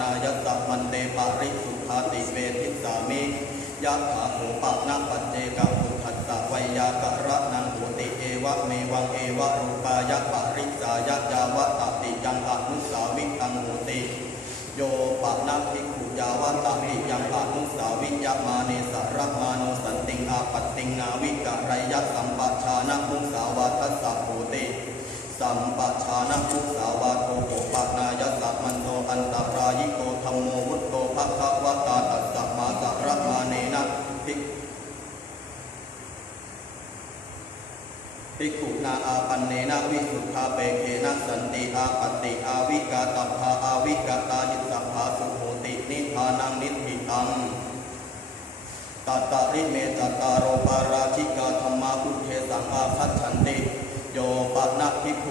นายสัมมันเตปาริสุขาติเวทิสามิยะถาโภปะนะปัจเจกพุทธัสสะไวยากะระนังโหติเอวะเมวังเอวะรูปายะปะริสายะยาวะตติยังอนุสาวิตังโหติโยปะนะภิกขุยาวะตติยังอนุสาวิยะมาเนสะระมาโนสันติงอาปัตติงนาวิกะไรยะสัมปชานะมุสาวาทัสสะโหติสัมปชานะมุสาวาโตโภปะนายสัมมันโตอันตรายิโกธัมโมวุตโตภควตาตัสสะมาสะระมาเนนะภิกขุนาอาปันเนนะวิสุทธาเปเขนะสันติอาปติอาวิกาตัพพาอาวิกาตาหิสัพพาสุโหตินิพพานังนิพพิตังตัตตะริเมตตาโรปาราชิกาธรรมาอุเทสังอาคัจฉันติโยปะนะภิกขุ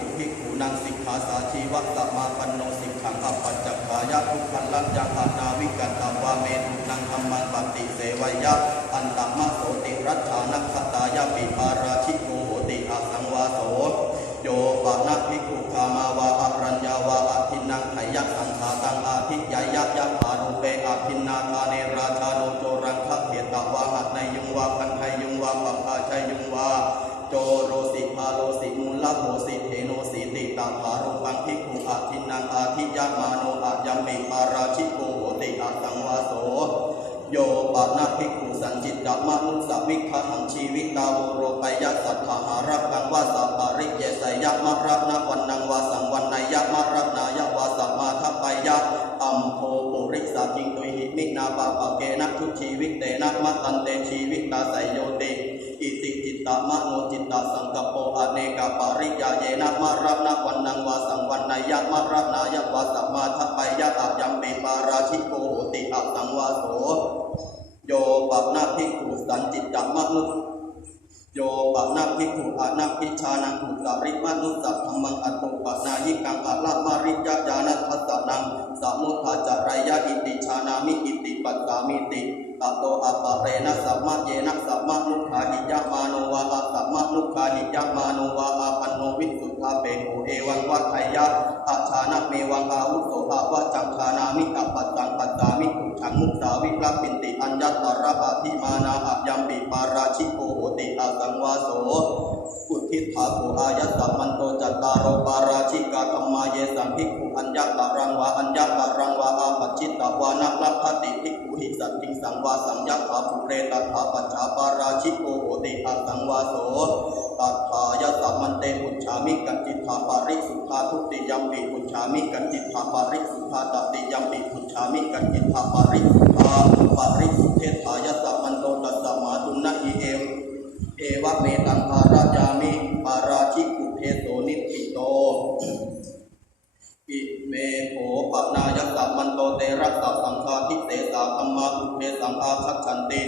นังสิกขาสาชีวะสัมมาปันโนสิกขังอัปปัจจขายะทุกขันลัญญังอานาวิกัตตาวาเมตุนังธรรมังปฏิเสวยะอันตัมมะโสติรัชฌานัคขตายะปิปาราชิโกโหติอาสังวาโสโยปะนะภิกขุคามาวาอรัญญาวาอทินังไขยะสังฆาตังอาทิยายะยะอารูเปอาทินนาทาเนราชาโนโจรังคะเถตวาหัตในยุงวาคันไทยุงวาปัมภาชัยยุงวาโจโรสิพาโลสิมูลโหสิเทโนสิติตาภารุปังภิกขุอาทินังอาทิยะมาโนอายัมปิปาราชิโกโหติอาสังวาโสโยปะนะภิกขุสันจิตตมนุสวิคหังชีวิตาโวโรปยัสสัทธาหารักังวาสัปปาริเยสยะมะระนะวันนังวาสังวันนายะมะระนายะวาสัมมาทัปปยะอัมโภปุริสาจิงตุหิมินาปะปะเกนะทุชีวิตเตนะมะตันเตชีวิตตาไสโยติอิติจิตตมโนจิตตสังกัปโปอเนกปาริยาเยนะมะระนะวันนังวาสังวันนายะมะระนายะวาสัมมาทัปปยะอายัมปิปาราชิโกโหติอาสังวาโสโยปะนะภิกขุสันจิตตมนุโยปะนะภิกขุอนัพพิชานังอุตริมนุสัทธัมมังอัตโตปะนายิกังอะละมาริยญาณทัสสะนังสมุทธาจารยะอิติชานามิอิติปัสสามิติตโตอัปปะเรนะสัมมะเยนะสัมมะนุขาหิยะมาโนวะอะสัมมะนุขาหิยะมาโนวะอาปันโนวิสุทธาเปโกเอวังวัฏไทยะอาชานะเมวังอาวุโสภาวะจังคานามิอัปปัสสังปัสสามิทุชังมุสาวิรัปินติอัญญตระอะทิมานาอะยัมปิปาราชิโกโหติอาสังวาโสอุทิฏฐาโกอายัสสัมมันโตจัตตารโรปาราชิกาธัมมาเยสัมภิกขุอัญญตรังวาอัญญตรังวาอาปัจฉิตวานะลัพพติภิกขุหิสัตติงสังวาสังยัตถาภูเรตัตถาปัจฉาปาราชิโกโหติอาสังวาโสตัตถายะสัมมันเตปุจฉามิกัจจิตถาปาริสุทธาทุติยัมปิปุจฉามิกัจจิตถาปาริสุทธาตติยัมปิปุจฉามิกัจจิตถาปาริสุทธาปาริสุทเทถายะสัมมันโตตัสสะมาตุนะอิเอวะเมตังภาราจามิปาราชิกุเทโสนิพพิโตอิเมโภปะนายสัมมันโตเตระสะสังฆาทิเสสะธัมมาอุเทสังอาคัจฉันติ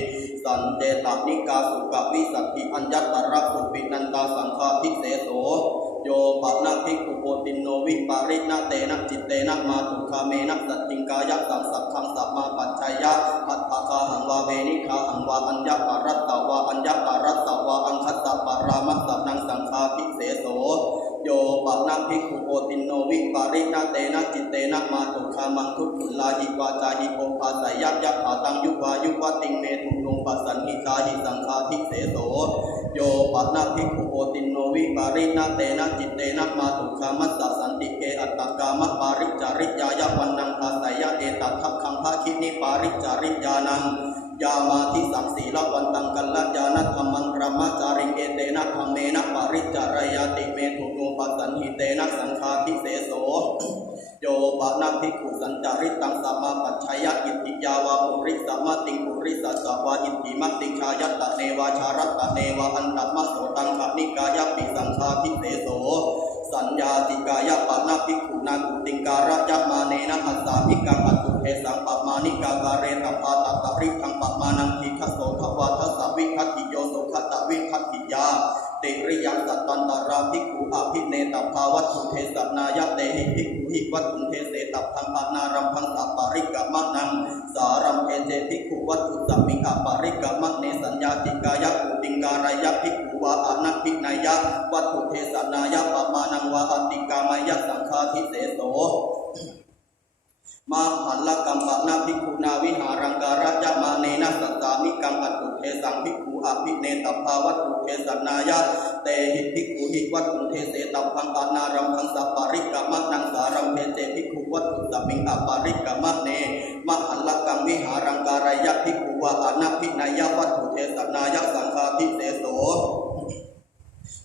สันเจตนิกาสุกวิสัตถิอัญญตระสุปินันตาสังฆาทิเสโสโยปะนะภิกขุโพตินโนวิปาริณเตนะจิตเตนะมาตุคาเมนะสัตติงกายะสังสัทธังสัมมาปัจจยะอัตถคาหังวาเวนิคาหังวาอัญญปารัตตวาอัญญปารัตตวาอังคัสสะปารามัสสะนังสังฆาทิเสโสโยปะนะภิกขุโพตินโนวิปาริณเตนะจิตเตนะมาตุคามังทุตุลาหิวาจาหิโอภาสยะยะถาตังยุวายุวติงเมตุลงปัสสันหิตาหิสังฆาทิเสโสโยปะนะภิกขุโพตินโนวิปาริณเตนะจิตเตนะมาตุคามัสสะสันติเกอัตตกามะปาริจาริยายะวันนังภาสยะเอตัทธัคคังภาคินิปาริจาริยานังยามาทิสังสีละวันตังกัลลญาณธรรมังพระมจาริเกเตนะธรรมเมนะปาริจารยติเมตุโนปัสสันหิเตนะสังฆาทิเสโสโยปะนะภิกขุสัญจาริตังสัมมาปัจฉยะอิติยาวาปุริสัมมาติงปุริสัสสะวาอิติมัตติชายัตตะเนวาชารัตตะเนวาอันตัมมะโสตังขณิกายะปิสังฆาทิเสโสสัญญาติกายะปะนะภิกขุนากุติงการะยะมาเนนะอัสสาภิกังอัตตุเทสังปะมานิกาการเรตัปปาตตริทังปะมานังทิคัสโสทวาทัสสะวิคัตติโยโสคัตตวิคัตติยาติริยังสัตตันตราภิกขุอภิเนตภาวัตถุเทสนายะเตหิภิกขุหิวัตถุเทเสตัพพังอนารัมพังสัปปาริกะมะนังสารัมเทเจภิกขุวัตถุสัมมิงอปาริกะมะเนสัญญาติกายะอุติงการายะภิกขุวาอานัพภิกนายะวัตถุเทสนายะปะมานังวาอติกามายะสังฆาทิเสโส มาหันละกัมปะนาภิกขุนาวิหารังการะยะมาเนนะสัตตามิกังอัตถุเทสังภิกขุอภิเนตภาวัตถุเทสันนายะเตหิภิกขุหิวัตถุเทเสตัพังอานารัมพังสัปปาริกามะนังสารัมเพเจภิกขุวัตถุสัมมิงอปาริกามะเนมหันละกังวิหารังการะยะภิกขุวะอนาภินายะวัตถุเทสันนายะสังฆาทิเสโส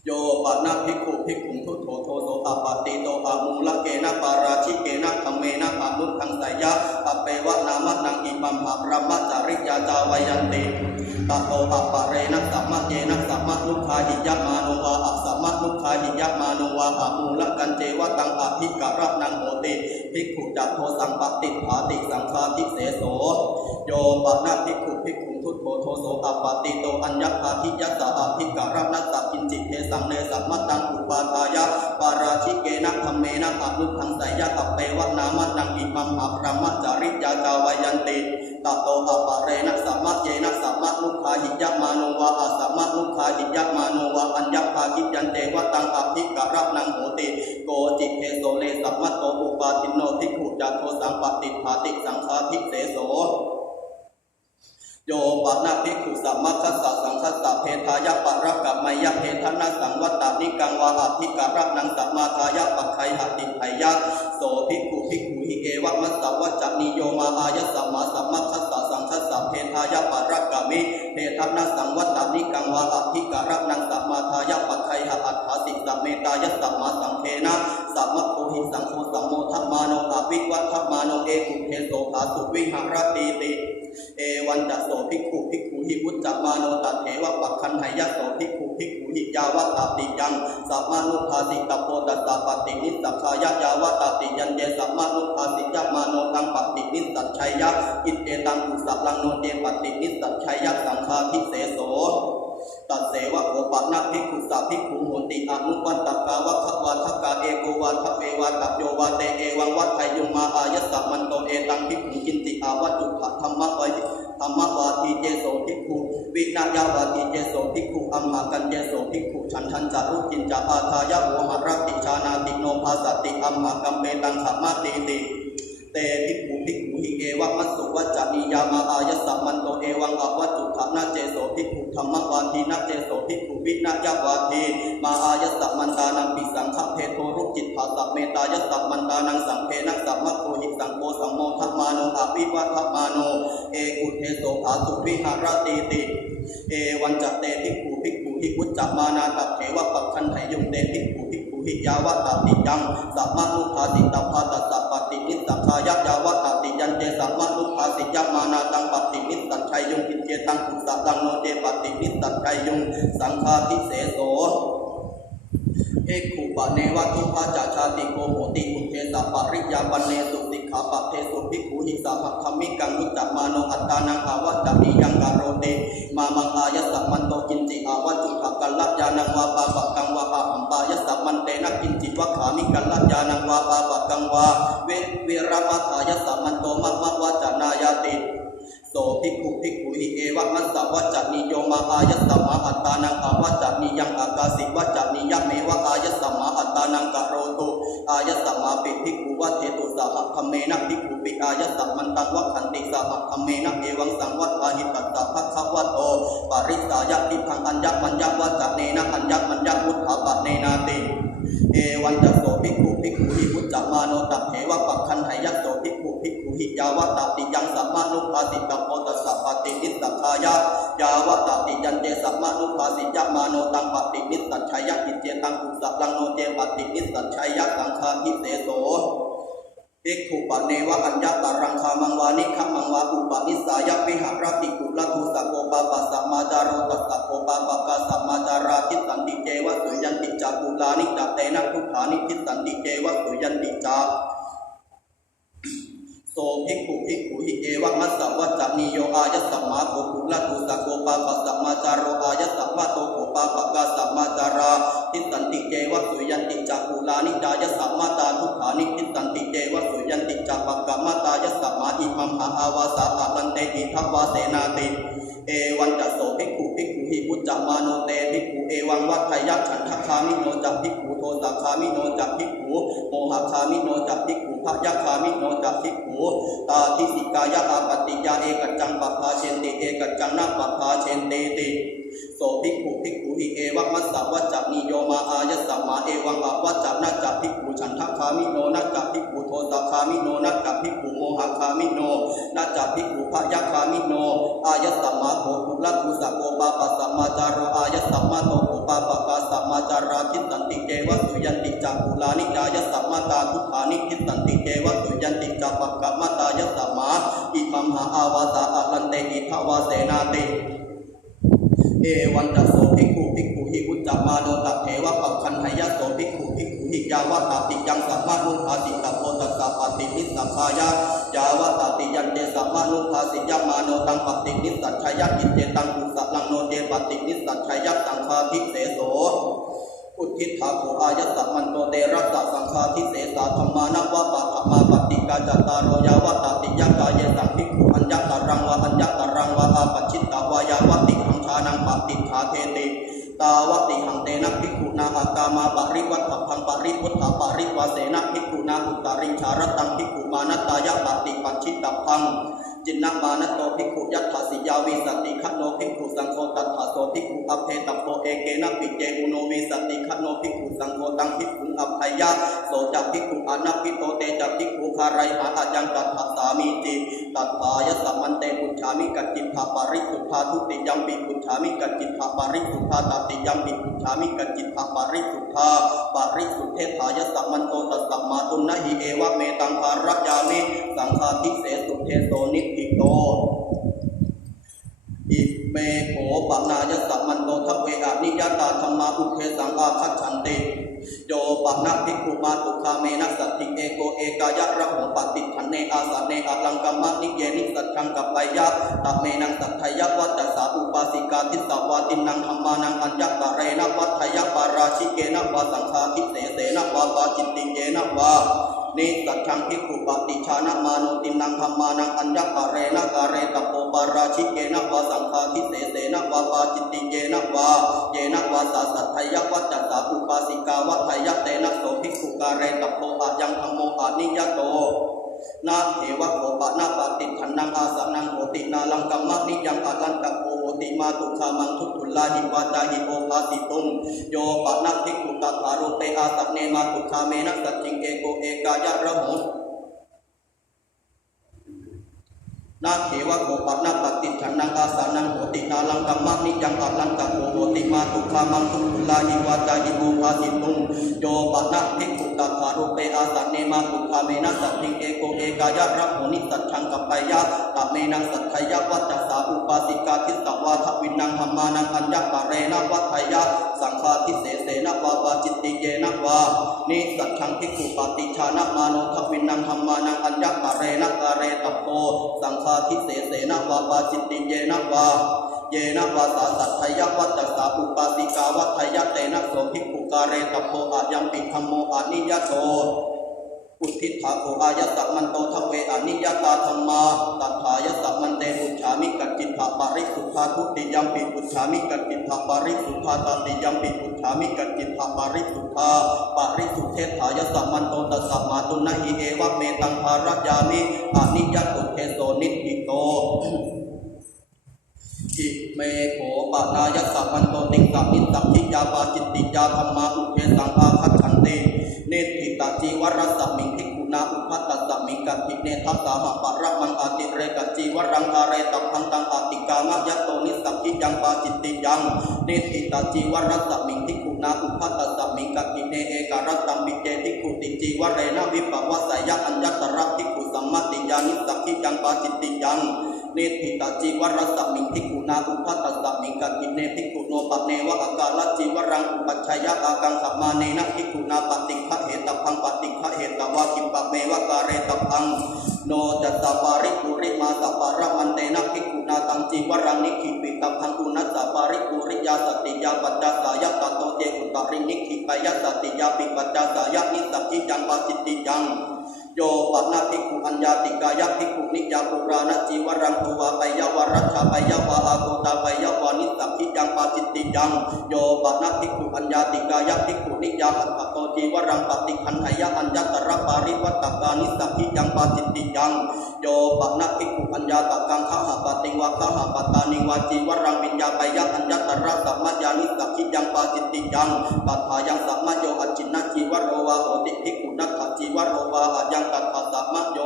โยปะนะภิกขุภิกขุทุโธโทโสอปะติโตอะมูละเกนะปาราชิเกนะธัมเมนะอนุทังสยะอเปวะนามะนังอิมัมหะพระมัจจริยาจาวายันติตะโตอะปะเรนะสัมมะเจนะสัมมะลุคาหิยะมาโนวาอะสัมมะลุคาหิยะมาโนวาอะมูละกันเจวะตังอะภิกะระนังโหติภิกขุจัตโทสัมปติภาติสังฆาทิเสโสโยปะนะภิกขุภิกขุทุโธโทโสอปะติโตอัญญภาทิยะสะอะภิกะระนัสสะกินจิเตสังเนสัมมตังอุปาทายะปาราชิเกนะธัมเมนะอนุทังสยะอเปวะนามะนังอิมัมหะพระมัจจริยาจาวายันติตะโตอะปะเรนะสัมมะเจนะสัมมะลุคาหิยะมาโนวาอะสัมมะลุคาหิยะมาโนวาอัญญภาทิยันเตวะตังอภิกะระนังโหติโกจิเทโสเลสัมมะโตอุปาทิโนภิกขุจัตโทสัมปติภาติสังฆาทิเสโสโยปะนะภิกขุสัมมาคัสสะสังคัสสะเพทายะปะระกะมยะเพทนะสังวัตตานิกังวาอภิกะระนังสัมมาทายะปัคไคหติไทยะโสภิกขุภิกขุหิเอวะมัสสะวัจจนิโยมาอายะสัมมาสัมมาคัสสะสังคัสสะเพทายะปะระกะมิเพทนะสังวัตตานิกังวาอภิกะระนังสัมมาทายะปัคไคหอัตถาติสัมเมตายะสัมมาสังเทนะสัมมโคหิสังโฆสัมโมทัมมาโนอภิวัตถมาโนเอกุเทโสภาสุวิหารติติเอวันจัสโสภิกขุภิกขุหิวุจจมาโนตัเถวะปักขันไหยะโสภิกขุภิกขุหิยาวะตติยังสัมมานุภาสิตโพตัสสะปฏินิสัคายะยาวะตติยันเยสัมมานุภาสิยะมาโนตังปฏินิสัจชัยยะอิเตตังอุสัลังโนเตปฏินิสัจชัยยะสังฆาทิเสโสตัสเสวะโอปะนะภิกขุสัพภิกขุโหติอนุวันตกาวะคะวะทะกาเอโกวะทะเววะตัปโยวะเตเอวังวัฏไทยุมาอายะสัมมันโตเอตังภิกขุกินติอาวัจจุธรรมะไวธรรมวาทีเจโสภิกขุวินายาวาทีเจโสภิกขุอัมมากันเจโสภิกขุฉันทันจารุกินจาอาทายะโวหรติชานาติโนภาสติอัมมากัมเปตังขมาติติเตภิกขุภิกขุหิเอวะมัสสุวัจจนิยามาอายะสัมมันโตเอวังอวัจจุธนะเจโสภิกขุธรรมวาทีนะเจโสภิกขุวินายาวาทีมาอายะสัมมันตานังปิสังฆเพโทรุจิตภาสเมตายะสัมมันตานังสังเพนะสัมมโคหิสังโฆสัมโมทัมมาโนอภิวัตถมาโนเอกุเทโสภาสุวิหารติติเอวันจัตเตภิกขุภิกขุหิวุจจมานาตัเถวะปักขันไหยุงเตภิกขุภิกขุหิยาวะตติยังสัมมานุภาสิตภาตัสสะปฏินิสัคายะยาวะตติยันเจสัมมานุภาสิยะมานาตังปฏินิสัจชัยยุงอิเจตังกุสัตังโนเตปฏินิสัจชัยยุงสังฆาทิเสโสเอกุปะเนวะทุภาจาชาติโกโหติอุเทสะปริยาปันเนสุติขาปะเทสุภิกขุหิสาภคมิกังวุจจมาโนอัตตานังอาวัจจนิยังกโรติมามังอายะสัมมันโตกินจิอาวัจจุขกัลลยานังวาปาปะกังวาอะหัมปายะสัมมันเตนะกินจิวะขามิกัลลยานังวาปาปะกังวาเวระมะทายะสัมมันโตมะมะวัจจนายาติโสภิกขุภิกขุหิเอวะมัสสะวัจจนิโยมาอายะสัมมาอัตตานังอาวัจจนิยังอากาสิวัจจนิยะเมวะอายะสัมมาอัตตานังกะโรตุอายะสัมมาปิภิกขุวัจเจตุสหคัมเมนะภิกขุปิอายะสัมมันตังวะขันติสหคัมเมนะเอวังสังวัฏวาหิตัสสะภะคะวะโตปริสายะทิพังอัญญมัญญวัจจเนนะอัญญมัญญวุฒาปะเนนาติเอวันจัสโสภิกขุภิกขุหิวุจจมาโนตัเถวะปักขันไหยะโสภิกขุภิกขุหิยาวะตติยังสัมมานุภาสิตโพตัสสะปฏินิสัคายะยาวะตติยันเจสัมมานุภาสิยะมาโนตังปฏินิสัจชัยยะอิเจตังกุสัลังโนเจปฏินิสัจชัยยะสังฆาทิเสโสภิกขุปะเนวะอัญญตารังคามังวานิขมังวาอุปนิสายะวิหารติกุลทุสะโกปะปัสสะมาจารุตัสสะโกปะปะกาสัมมาจาราทิสันติเจวะสุยันติจักุลานิจัตเตนะทุขานิทิสันติเจวะสุยันติจาโสภิกขุภิกขุหิเอวะมัสสะวัจจนิโยอายะสัมมาโกกุลทุสะโกปะปัสสะมาจารุอายะสัมมาโตโกปะปะกาสัมมาจาราทิสันติเจวะสุยันติจักุลานิจายะสัมมาตาทุขานิทิสันติเจวะสุยันติจัปะกะมะตายะสัมมาอิมัมหะอาวาสาอะลันเตอิทัววาเสนาติเอวันจัสโสภิกขุภิกขุหิวุจจมาโนเตภิกขุเอว วังวัฏยักฉันทคามิโนจักภิกขุโทสักคามิโนจักภิกขุโมหคามิโนจักภิกขุภยัคคามิโนจักภิกขุตาทิสิกายะอาปติยาเอกัจจังปภาเชนติเอกัจจังนาปภาเชนติโสภิกขุภิกขุหิเอวะมัสสะวัจจะนิโยมาอายะสัมมาเอวังอวัจจะนัจจะภิกขุฉันทคามิโนนัจจะภิกขุโทสักคามิโนนัจจะภิกขุโมหคามิโนนัจจะภิกขุภยัคคามิโนอายะสัมมาโภคุละกุสะโกปาปัสสัมมาจารโรอายะสัมมาโตโกปาปะกาสัมมาจาราคิตันติเกวะสุยันติจักขุลานิยายะสัมมาตาทุกขานิคิตันติเกวะสุยันติจักปักกะมตายะสัมมาอิมัมหาอาวาสาอลันเตอิทวาเสนาติเอวันตโสภิกขุภิกขุหิอุจจมาโนตเถวะปักขันหยะโสภิกขุภิกขุหิยาวะตติยังสัมมานุภาสิตโพตัสสะปฏินิสังขายะยาวะตติยันเตสัมมานุภาสิยะมาโนตังปฏินิสัจฉยะอิเตตังกุสะลังโนเตปฏินิสัจฉยะสังฆาทิเสโสอุทิฏฐาโภอายะสัมมันโตเตระสะสังฆาทิเสสาธรรมานะวะปะธรรมาปฏิกาจตารโรยาวะตติยะกายเยสังภิกขุอัญญตรังวะอัญญตรังวะอาปัจฉิตตวายาวะติขังชานังปฏิฆาเทติตาวติหังเตนะภิกขุนาอากามาปริวัตถังปริพุทธปริวาเสนะภิกขุนาอุตตริชารตังภิกขุมานัตตายะปฏิปัจฉิตตังจินนามานะโตภิกขุยัตถาสิยาวิสติขโนภิกขุสังโฆตัตถาโสภิกขุอเพตโพเอเกนะปิเจอุโนวิสติขโนภิกขุสังโฆตังภิกขุอภัยยะโสจักภิกขุอนัพพิโตเตจักภิกขุคาไรหาอายังตัตถาสามีจิตัตถายะสัมมันเตปุจฉามิกัจจิตถาปริสุทธาทุติยัมปิปุจฉามิกัจจิตถาปริสุทธาตติยัมปิปุจฉามิกัจจิตถาปริสุทธาปริสุทเทถายะสัมมันโตตัสสัมมาตุนะหิเอวะเมตังภารยามิสังฆาทิเสสุเทโสนิธิโตอิเมโขปนายะสัมมันโตทเวอนิยตาธรรมาอุเทสังอาคัจฉันติโยปนะภิกขุมาตุคาเมนะสัตติเอโกเอกายะระหงปฏิขันเนอาสเนอลังกัมมะนิเยนิสัจฉังกัปปายะตะเมนังสัทธยวัตตสาอุปาสิกาทิสาวาตินังธรรมานังอัญญตะเรนะวัฏยปาราชิเกนะวะสังฆาทิเสเสนะวะปาจิตติเยนะวะนิสัจฉังภิกขุปฏิชานะมานุตินังธรรมานังอัญญตะเรนะกาเรตโปปาราชิเกนะวะสังฆาทิเสเสนะวะปาจิตติเยนะวะเยนะวะสัทธยวัตตสาอุปาสิกาวัฏยเตนะโสภิกขุกาเรตโปอะยังธัมโมอะนิยโตนาเทวะโขปะนาปฏิขันนังอาสนังโหตินาลังกัมมะนิยังอาลันตะโพติมาตุคามังทุตุลาหิวาจาหิโอภาสิตุงโยปะนะภิกขุตัทธารุเตอาสัพเนมาตุคาเมนะสัจจิงเอโกเอกายะระหงนาเทวะโขปะนาปฏิขันนังอาสนังโหตินาลังกัมมะนิยังอาลันตะโพติมาตุคามังทุตุลาหิวาจาหิโอภาสิตุงโยปะนะภิกขุตัทธารุเตอาสัพเนมาตุคาเมนะสัจจิงเอโกเอกายะระหงนิสัจฉังกัปปายะตะเมนังสัทธยวัตตสาอุปาสิกาทิสวาทวินังธรรมานังอัญญตะเรนะวัฏยะสังฆาทิเสเสนะวะปาจิตติเยนะวะนิสัจฉังภิกขุปฏิชานะมาโนทวินังธรรมานังอัญญตะเรนะกาเรตโพสังฆาทิเสเสนะวะปาจิตติเยนะวะเยนะวะสาสัทธยวัตตสาอุปาสิกาวัฏยะเตนะโสภิกขุกาเรตโพอะยังปิธัมโมอะนิยโตอุทิฏฐาโภอายะสัมมันโตทเวอนิยตาธรรมาตัทธายะสัมมันเตปุจฉามิกัจจิตถาปริสุทธาทุติยัมปิปุจฉามิกัจจิตถาปริสุทธาตติยัมปิปุจฉามิกัจจิตถาปริสุทธาปริสุทเทถายะสัมมันโตตัสสะมาตุนะหิเอวะเมตังภารยามิอนิยตุเทโสนิธิโตอิเมโขปนายะสัมมันโตติกะนิสัพพิยาปาจิตติยาธรรมาอุเทสังอาคัจฉันติเนติตาจีวรสัมมิงภิกขุนาอุปัตตสัมมิงกัจจิเนทัสสะมะปะระมังอาติเรกัจจีวรังอาเรตัพันตังอาติกามะยะโตนิสัพพิยังปาจิตติยังเนติตาจีวรสัมมิงภิกขุนาอุปัตตสัมมิงกัจจิเนเอกรัตตัมปิเจภิกขุติจีวเรนะวิปวสยะอัญญตระภิกขุสัมมติยานิสัพพิยังปาจิตติยังเนติตาจีวรสัมมิงภิกขุนาอุปัตตสัมมิงกัจจิเนภิกขุโนปะเนวะอากาลจีวรังอุปัชฌายะอากังสัมมาเนนะภิกขุนาปฏิฆะเหตพังปฏิฆะเหตวะคิปะเมวะกาเรตพังโนจัตตปาริปุริมาสัปปะระมันเตนะภิกขุนาตังจีวรังนิขิปิตพังอุนัสสะปาริปุริยาสติยาปัจจสายะตโตเจอุตรินิขิปยะสติยาปิปัจจสายะนิสัพพิยังปาจิตติยังโ โยปะนาภิกขุอัญญาติกายภิกขุนิยาปุราณจีวรังตุวาไปยวรัชชาไปยวาอาโกตาไปยวานิสัมภิยังปาจิตติยังโยปะนาภิกขุอัญญาติกายภิกขุนิยาหัตถโตจีวรังปฏิคันหายะอัญญตระปาริวัตตกานิสัมภิยังปาจิตติยังโยปะนาภิกขุอัญญาตกังขหปติวะขหปตานิวาจีวรังวิญญาไปยะอัญญตระสัมมัญญานิสัมภิยังปาจิตติยังปัฏฐายังสัมมัญโยอจินนะจีวโรวาโหติภิกขุนัตถจีวโรวาอายังตัตถะสัมมัญโย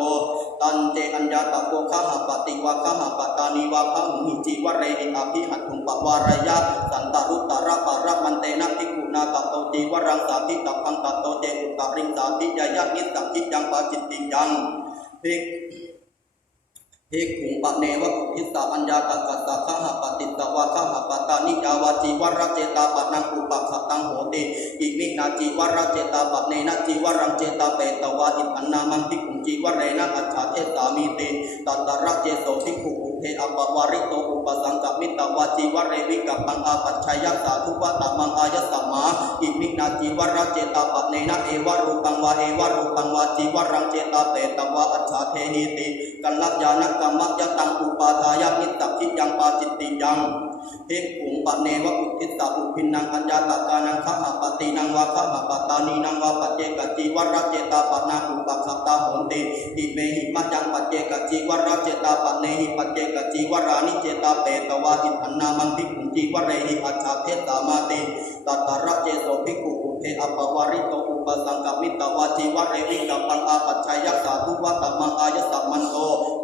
ตันเจอัญญาตโกขหปติวะขหปตานิวาขหิจีวเรหิอภิหัตถุปวารยะสันตรุตระปารมันเตนะภิกขุนาตโตจีวรังสาธิตัพพังตโตเจอุตริงสาธิยยะนิสัมภิยังปาจิตติยังภิกขุปะเนวะกุทิสาอัญญาตกัสสะขหปติตวะขหปตานิยาวาจีวรเจตาปะนังอุปขตังโหติอิมินาจีวรเจตาปะเนนะจีวรังเจตาเปตวะอิปันนามังภิกขุจีวเรนะอัจฉาเทสามิติตัตตระเจโสภิกขุอุเทอปวาริโตอุปสังกมิตวะจีวเรวิกัปปังอาปัจฉยสาธุวะตมังอายสัมมาอิมินาจีวรเจตาปะเนนะเอวะรูปังวะเอวะรูปังวะจีวรังเจตาเปตวะอัจฉาเทหิติกัลลัญญาณกรรมยตังอุปาทายานิสัพพิยังปาจิตติยังภิกขุปะเนวะอุทิสาอุพินังอัญญาตกานังขหปตินังวะขหปตานีนังวะปัจเจกจีวรเจตาปะนังอุปขตาโหติอิเมหิมัจยังปัจเจกจีวรเจตาปะเนหิปัจเจกจีวรานิเจตาเปตวะอิปันนามังภิกขุจีวเรหิอัจฉาเทสามาติตัตตระเจโสภิกขุอุเทอปวาริโตอุปสังกมิตวะจีวเรวิกัปปังอาปัจฉยสาธุวะตมังอายสัมมันโต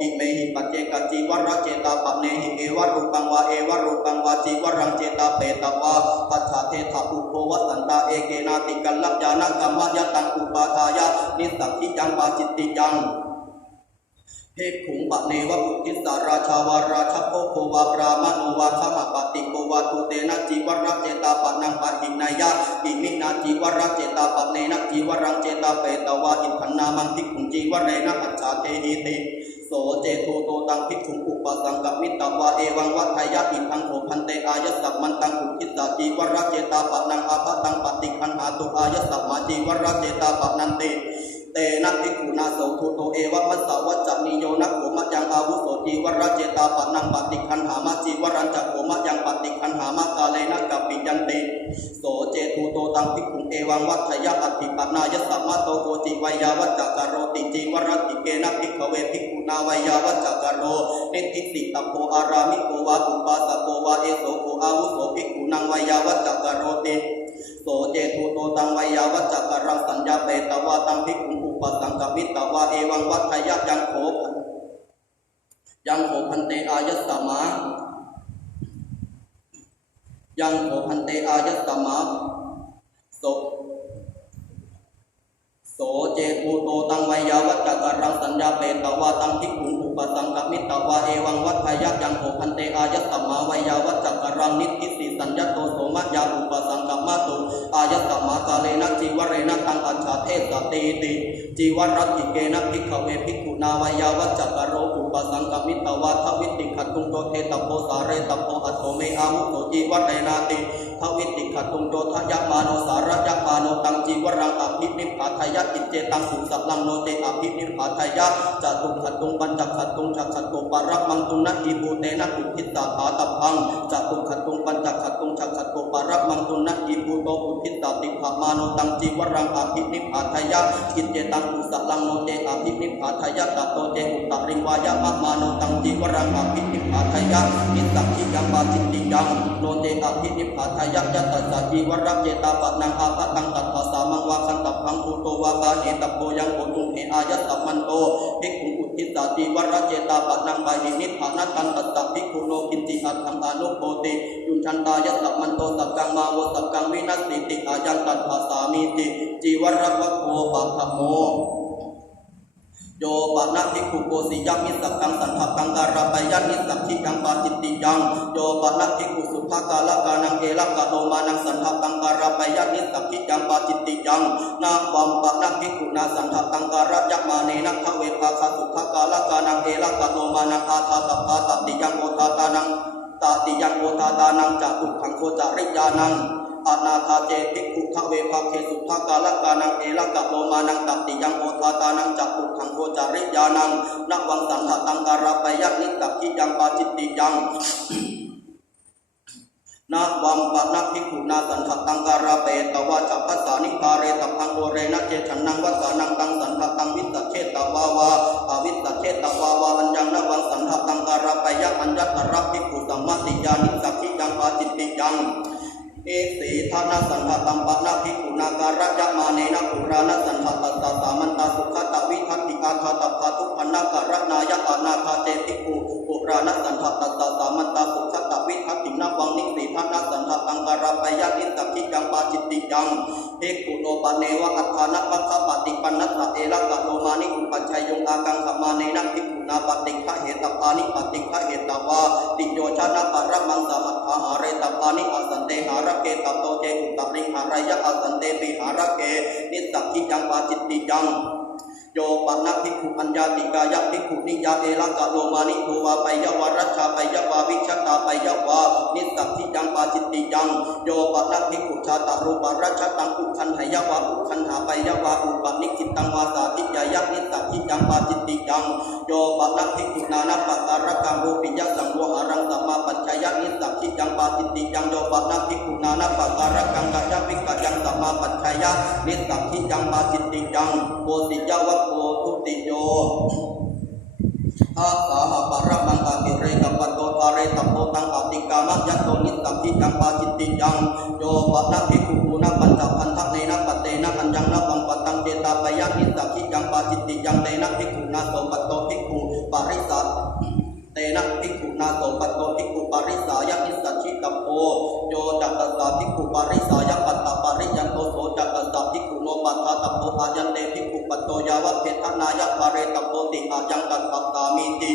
อิเมหิปัจเจกจีวรเจตาปะเนหิเอวะรูปังวะเอวะรูปังวะจีวรังเจตาเปตวะปัจฉาเทถะอุโภวสันตาเอเกนาติกัลลัญญาณกรรมยตังอุปาทายะนิสัพพิยังปาจิตติยังภิกขุปะเนวะอุทิสาราชาวาราชโภโควาปรามโนวาขหปติโกวาตุเตนะจีวรเจตาปะนังปะหินายะอิมินาจีวรเจตาปะเนนะจีวรังเจตาเปตวะอิปันนามังภิกขุจีวเรนะอัจฉาเทหิติโสเจโทโตตังภิกขุอุปสังกมิตวะเอวังวัฏทายะอิทังโหพันเตอายสัมมันตังอุทิสาจีวรเจตาปะนังอาภตังปฏิคันหาตุอายสัมมาจีวรเจตาปะนันติเตนะภิกขุนาโสทุโตเอวะมัสสาวัจจนิโยนะโขมะยังอาวุโสจีวรเจตาปะนังปฏิคันหามะจีวรัญจะโขมะยังปฏิคันหามะกาเลนะกัปปิยันติโสเจทุโตตังภิกขุเอวังวัฏทายะอธิปันนายสัมมาโตโกจิวัยาวัจจกโรติจีวรติเกนะภิกขเวภิกขุนาวัยาวัจจกโรนิติสิตโพอารามิโกวาอุปาสโกวาเอโสโกอาวุโสภิกขุนังวัยาวัจจกโรติโสเจทุโตตังวัยาวัจจกรังสัญญาเปตวะตังภิกขุอุปสังกมิตวะเอวังวัฏทายะยังโหพันเตอายสัมมายังโหพันเตอายสัมมาโสเจตุโตตังวัยาวัจจกรังสัญญาเปตวะตังภิกขุอุปสังกมิตวะเอวังวัฏทายะยังโหพันเตอายสัมมาวัยาวัจจกรังนิติสิสัญญาโตโสมัจยาอุปสังกมตุอายสัมมากาเลนะจีวเรนะตังอัจฉาเทสติติจีวรติเกนะภิกขเวภิกขุนาวัยาวัจจกโรอุปสังกมิตวะทวิติขัตตุงโตเทตโพสาเรตโพอัตโตเมอามุโตจีวเรนาติทวิติขัตตุงโตทยมาโนสารยมาโนตังจีวรังอภินิพพาทายะอิเจตังสุสัพลังโนเตอภินิพพาทายะจตุขัตตุงปัญจขัตตุงชักขัตตุปารักมังตุนะอิภูเตนะอุทิสสาภาตัพพังจตุขัตตุงปัญจขัตตุงชักขัตตุปารักมังตุนะอิภูโตอุทิสสาติภมาโนตังจีวรังอภินิพพาทายะอิเจตังสุสัพลังโนเตอภินิพพาทายะตโตเจอุตริงวายะมะมาโนตังจีวรังอภินิพพาทายะนิสักขิยังปาจิตติยังโนเตอภินิพพาทายะยัตตะจีวรเจตาปะนังอาภตังตัตถาสามังวาคันตัพพังภูโตวากาเนตโพยังโหตุงเออายสัมมันโตภิกขุอุทิสาจีวรเจตาปะนังปะหินิพพานัตตันตัตตะภิกขุโนกินติอัตถังอนุโพติยุนชันตายสัมมันโตสัพกังมาโวสัพกังวินัสติติอายังตัตถาสามิติจีวรวะโคปะภโมโยปะนะภิกขุโกสิยามิสักกังสันทกังการะปยันนิสักขิยังปาจิตติยังโยปะนะภิกขุสุภกาลกานังเอลกะโตมานังสันทกังการะปยันนิสักขิยังปาจิตติยังนาวัมปะนะภิกขุนาสันทกังการะยักมาเนนะทเวภาคสุภกาลกานังเอลกะโตมานังอาทาตปาตติยังโอทาตานังตติยังโอทาตานังจักขุขังโคจาริยานัง อนาคาเจภิกขุทเวภาเคสุทากาลกานังเอลกะโลมานังตัตติยังโอทาตานังจักขุขังโกจาริยานังนวังสันทตังการะปยักนิสักขิยังปาจิตติยังนาวัมปะนักภิกขุนาสันทตังการะเปตวาจัพพสานิกาเรตพังโอเรนะเจฉันนังวัสสานังตังสันทตังวิสัชเชตวาวาอวิสัชเชตวาวาอัญญังนวังสันทตังการะปยักอัญญัตระภิกขุสัมมาติยานิสักขิยังปาจิตติยังเอสีธานาสันทตัมปะนาภิกขุนาการะยะมาเนนะปุรานะสันทตัสสะสามันตาสุขตวิทัตติอาคาตปะทุพันนาการะนายะอนาคาเจภิกขุปุรานะสันทตัสสะสามันตาสุขตวิทัตตินาวังนิสีธานาสันทตังการะปยักนิสักขิยังปาจิตติยังภิกขุโนปะเนวะอัฏฐานะปัคคะปฏิปันนัสสะเอละกะโลมานิอุปัชฌยงอากังขมาเนนะภิกขุนาปฏิฆะเหตปานิปฏิฆะเหตวาติโยชนะปะระมังสหัตถาหาเรตปานิอสันเตหาระเกตโตเจอุตริหารายะอสันเตปิหาระเกนิสักขิยังปาจิตติยังโยปะนะภิกขุอัญญาติกายะภิกขุนิยาเอละกะโลมานิโทวาปยวารัชชาปยวาวิชตาปยวานิสักขิยังปาจิตติยังโยปะนะภิกขุชาตารูปรัชชตังอุคันหยวาอุคันหาปยวาอุปนิกิตังวาสาติยายะนิสักขิยังปาจิตติยังโยปะนะภิกขุนานะปะการะกังรูปิยะสังโวหารังสัมมาปัจจยะนิสักขิยังปาจิตติยังโยปะนะภิกขุนานะปะการะกังกัจจวิกัจยังสัมมาปัจจยะนิสักขิยังปาจิตติยังโพธิยวะโพทุติโยอาสาหะปะระมังอาภิเรกัปปะโตปะเรตัปโตตังอติกามะยัตโตนิสักขิยังปาจิตติยังโยปะนะภิกขุภูนะปัญจพันธะเนนะปะเตนะอัญญังนะวังปะตังเจตาปยะนิสักขิยังปาจิตติยังเตนะภิกขุนาโสปะโตภิกขุปาริสัตเตนะภิกขุนาโสปะโตภิกขุปาริสายะนิสัชชิตัปโปโยจักตัสสะภิกขุปาริสายะปัตตะปาริยันโตโสจักตัสสะภิกขุโนปัตตะตัปโปอายันเตภิกขุปัตโตยาวะเพทนายะปาเรตัปโปติอายังตัสสะสามิติ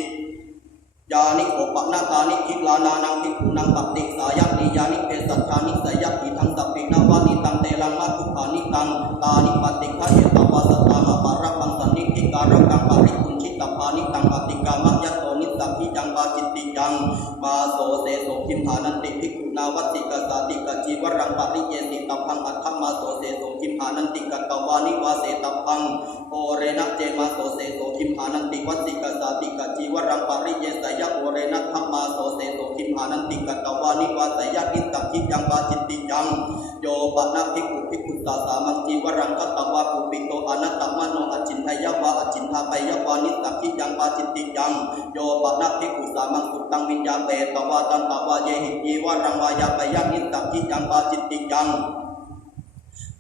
ยานิโอปะนาตานิคิลานานังภิกขุนังปัตติสายะนิยานิเปสัทธานิสยะอิทังสัพพินาวานิตังเตลังมัทุขานิตังตานิปัตติฆะเหตวาสตาหะปาระปังสันนิธิการะกังปาริคุญชิตปานิตังปฏิกามะยะโตนิสักขิยังปาจิตติยังมาโสเสโสคิมหานันติภิกขุนาวัตติกสาติกจีวรังปริเยสิตัพพังอัตถมาโสเสโสคิมหานันติกัตตวานิวาเสตัพพังโอเรนะเจมาโสเสโสคิมหานันติวัตติกสาติกจีวรังปริเยสยะโอเรนะธัมมาโสเสโสคิมหานันติกัตตวานิวาสยะนิสักขิยังปาจิตติยังโยปะนะภิกขุภิกขุสาสามังจีวรังคัตตวาปุปิโตอนัตตมโนอจินทยวะอจินทาปยวานิสักขิยังปาจิตติยังโยปะนะภิกขุสามังสุตังวิญญาเปตวาตันตวาเยหิจีวรังวายาปยะนิสักขิยังปาจิตติยัง